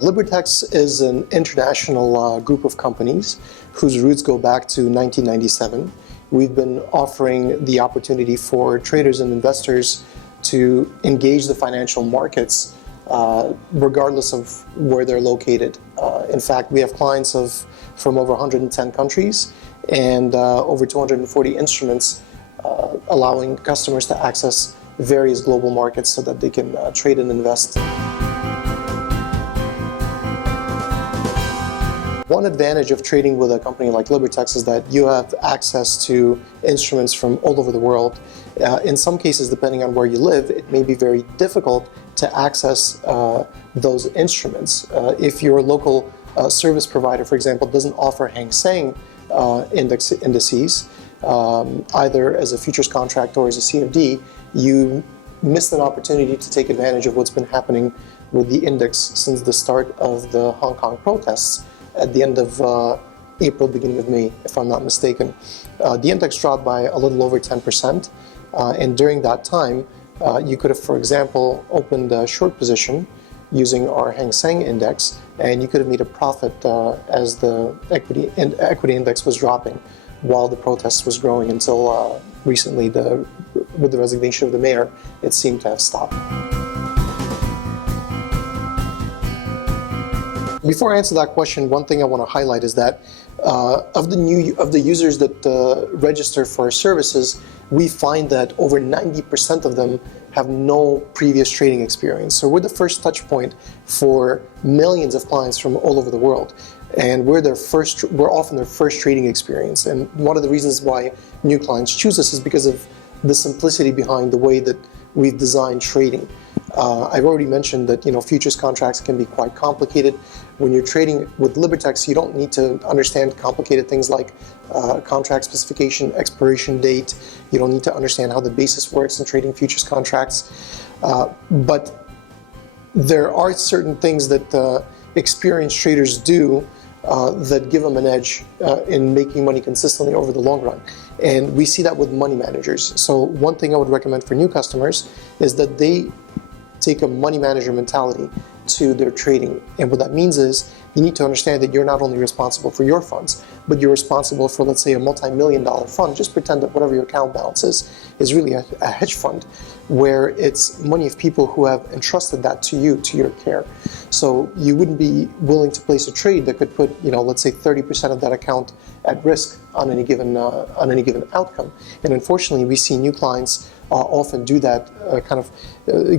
Libertex is an international group of companies whose roots go back to 1997. We've been offering the opportunity for traders and investors to engage the financial markets regardless of where they're located. In fact, we have clients from over 110 countries and over 240 instruments, allowing customers to access various global markets so that they can trade and invest. One advantage of trading with a company like Libertex is that you have access to instruments from all over the world. In some cases, depending on where you live, it may be very difficult to access those instruments. If your local service provider, for example, doesn't offer Hang Seng indices, either as a futures contract or as a CFD, you missed an opportunity to take advantage of what's been happening with the index since the start of the Hong Kong protests at the end of April, beginning of May, if I'm not mistaken. The index dropped by a little over 10%, and during that time, you could have, for example, opened a short position using our Hang Seng index, and you could have made a profit as the equity index was dropping while the protest was growing until recently, with the resignation of the mayor, it seemed to have stopped. Before I answer that question, one thing I want to highlight is that of the users that register for our services, we find that over 90% of them have no previous trading experience. So we're the first touch point for millions of clients from all over the world. And we're often their first trading experience. And one of the reasons why new clients choose us is because of the simplicity behind the way that we've designed trading. I've already mentioned that futures contracts can be quite complicated. When you're trading with Libertex, you don't need to understand complicated things like contract specification, expiration date. You don't need to understand how the basis works in trading futures contracts. But there are certain things that experienced traders do that give them an edge in making money consistently over the long run. And we see that with money managers. So one thing I would recommend for new customers is that they take a money manager mentality to their trading. And what that means is you need to understand that you're not only responsible for your funds, but you're responsible for, let's say, a multi-million-dollar fund. Just pretend that whatever your account balance is really a hedge fund, where it's money of people who have entrusted that to you, to your care. So you wouldn't be willing to place a trade that could put, let's say 30% of that account at risk on any given outcome. And unfortunately, we see new clients often do that,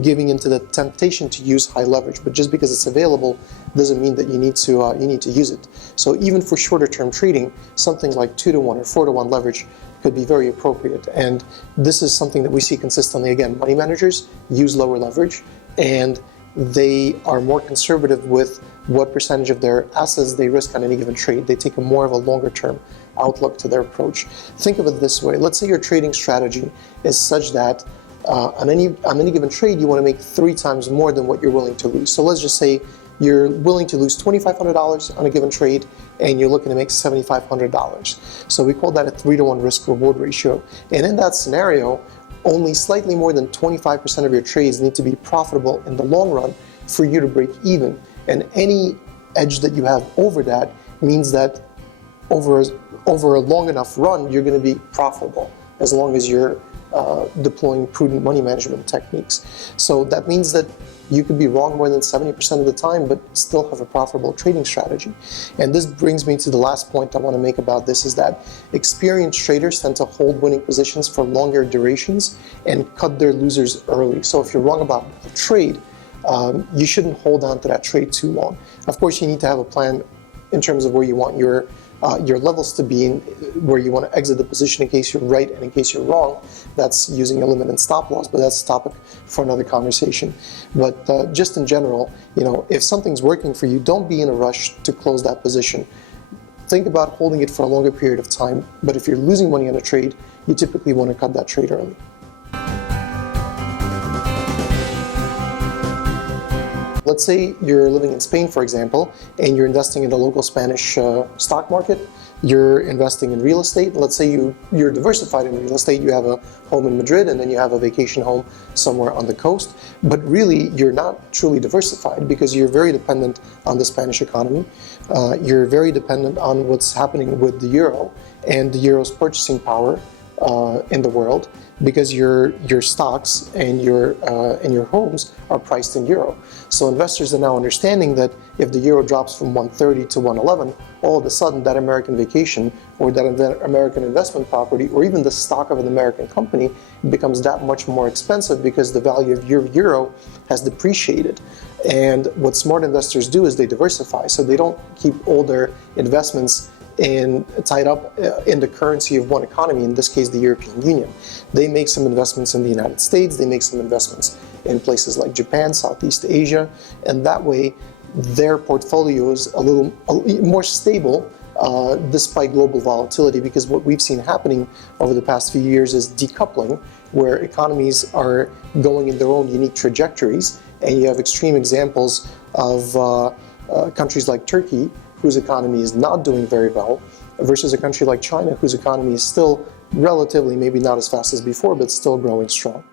giving into the temptation to use high leverage. But just because it's available doesn't mean that you need to use it. So even for shorter term trading, something like 2-to-1 or 4-to-1 leverage could be very appropriate. And this is something that we see consistently. Again, money managers use lower leverage, and they are more conservative with what percentage of their assets they risk on any given trade. They take more of a longer term outlook to their approach. Think of it this way. Let's say your trading strategy is such that on any given trade, you want to make 3 times more than what you're willing to lose. So let's just say you're willing to lose $2,500 on a given trade, and you're looking to make $7,500. So we call that a 3-to-1 risk-reward ratio. And in that scenario, only slightly more than 25% of your trades need to be profitable in the long run for you to break even. And any edge that you have over that means that over a long enough run, you're going to be profitable as long as you're deploying prudent money management techniques. So that means that you could be wrong more than 70% of the time, but still have a profitable trading strategy. And this brings me to the last point I want to make about this, is that experienced traders tend to hold winning positions for longer durations and cut their losers early. So if you're wrong about a trade, you shouldn't hold on to that trade too long. Of course, you need to have a plan in terms of where you want your levels to be, where you want to exit the position in case you're right and in case you're wrong. That's using a limit and stop loss, but that's a topic for another conversation. But just in general, if something's working for you, don't be in a rush to close that position. Think about holding it for a longer period of time, but if you're losing money on a trade, you typically want to cut that trade early. Let's say you're living in Spain, for example, and you're investing in the local Spanish stock market. you're investing in real estate. Let's say you're diversified in real estate. You have a home in Madrid and then you have a vacation home somewhere on the coast. But really, you're not truly diversified because you're very dependent on the Spanish economy. You're very dependent on what's happening with the euro and the euro's purchasing power in the world, because your stocks and your homes are priced in euro. So investors are now understanding that if the euro drops from 130 to 111, all of a sudden that American vacation or that American investment property or even the stock of an American company becomes that much more expensive because the value of your euro has depreciated. And what smart investors do is they diversify. So they don't keep all their investments tied up in the currency of one economy, in this case the European Union. They make some investments in the United States, they make some investments in places like Japan, Southeast Asia, and that way their portfolio is a little more stable despite global volatility, because what we've seen happening over the past few years is decoupling, where economies are going in their own unique trajectories, and you have extreme examples of countries like Turkey, whose economy is not doing very well, versus a country like China, whose economy is still relatively, maybe not as fast as before, but still growing strong.